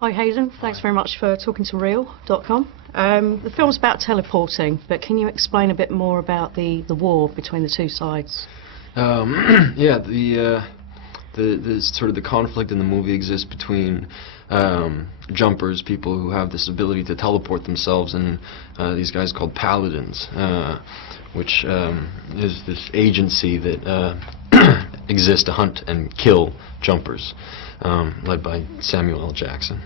Hi Hayden, thanks very much for talking to Real.com. The film's about teleporting, but can you explain a bit more about the war between the two sides? Yeah, the sort of the conflict in the movie exists between jumpers, people who have this ability to teleport themselves, and these guys called paladins, which is this agency that exists to hunt and kill jumpers, led by Samuel L. Jackson.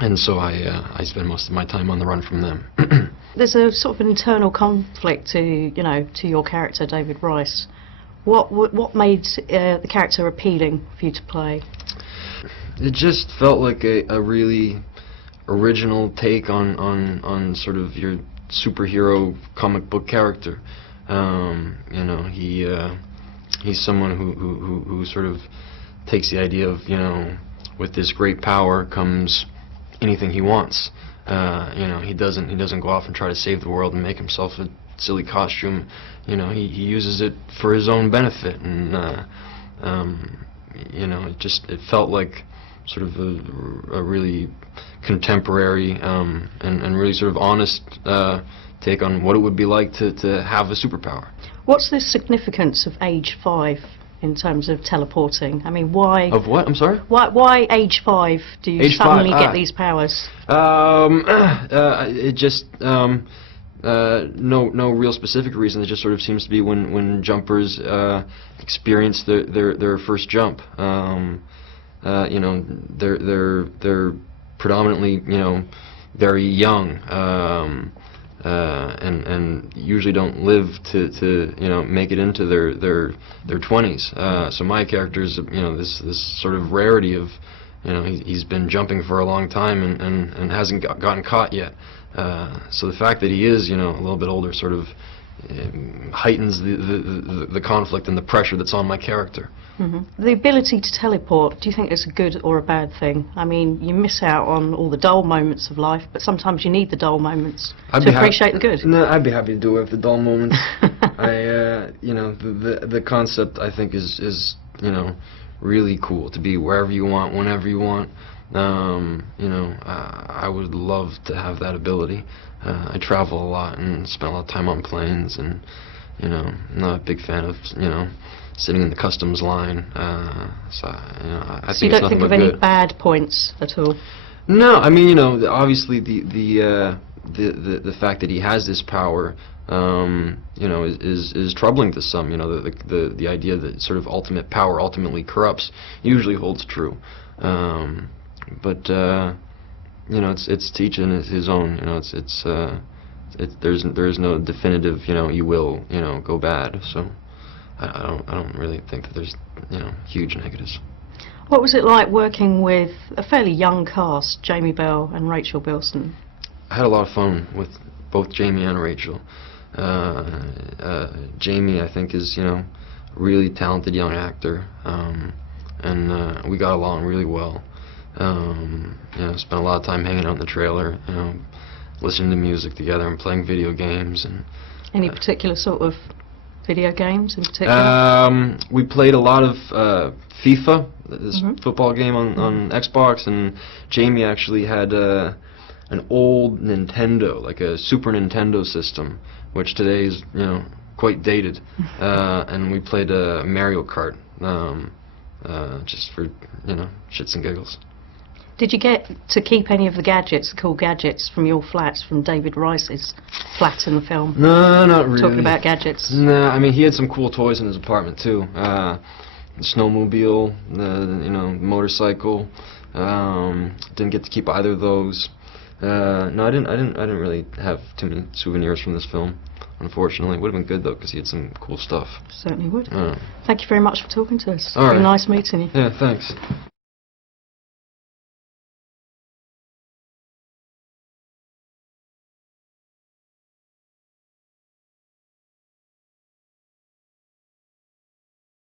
And so I spend most of my time on the run from them. There's a sort of an internal conflict to your character, David Rice. What made the character appealing for you to play? It just felt like a really original take on sort of your superhero comic book character. He's someone who sort of takes the idea of, with this great power comes anything he wants. He doesn't go off and try to save the world and make himself a silly costume. He uses it for his own benefit, and it felt like sort of a really contemporary and really sort of honest take on what it would be like to have a superpower. What's the significance of age 5 in terms of teleporting? I mean, why... Of what? I'm sorry? Why age 5 do you suddenly get these powers? It just... no real specific reason. It just sort of seems to be when jumpers experience their first jump. They're predominantly very young, and usually don't live to make it into their 20s. So my character is this sort of rarity of he's been jumping for a long time and hasn't gotten caught yet. So the fact that he is a little bit older sort of heightens the conflict and the pressure that's on my character. Mm-hmm. The ability to teleport, do you think it's a good or a bad thing? I mean, you miss out on all the dull moments of life, but sometimes you need the dull moments to appreciate the good. No, I'd be happy to do it with the dull moments. The concept I think is really cool, to be wherever you want, whenever you want. I would love to have that ability. I travel a lot and spend a lot of time on planes, and I'm not a big fan of sitting in the customs line. So I think you don't think of any bad points at all? No, I mean obviously the fact that he has this power is troubling to some. The idea that sort of ultimate power ultimately corrupts usually holds true. But it's to each his own. There's no definitive you will go bad. So I don't really think that there's huge negatives. What was it like working with a fairly young cast, Jamie Bell and Rachel Bilson? I had a lot of fun with both Jamie and Rachel. Jamie, I think, is a really talented young actor, and we got along really well. Spent a lot of time hanging out in the trailer, listening to music together and playing video games. And any particular sort of video games in particular? We played a lot of FIFA, this football game on Xbox, and Jamie actually had an old Nintendo, like a Super Nintendo system, which today is quite dated, and we played Mario Kart, just for shits and giggles. Did you get to keep any of the gadgets, the cool gadgets from your flats, from David Rice's flat in the film? No, not really. Talking about gadgets. No, I mean he had some cool toys in his apartment too. The snowmobile, the motorcycle. Didn't get to keep either of those. No, I didn't really have too many souvenirs from this film, unfortunately. It would have been good though, because he had some cool stuff. Certainly would. Thank you very much for talking to us. All right. Very nice meeting you. Yeah, thanks.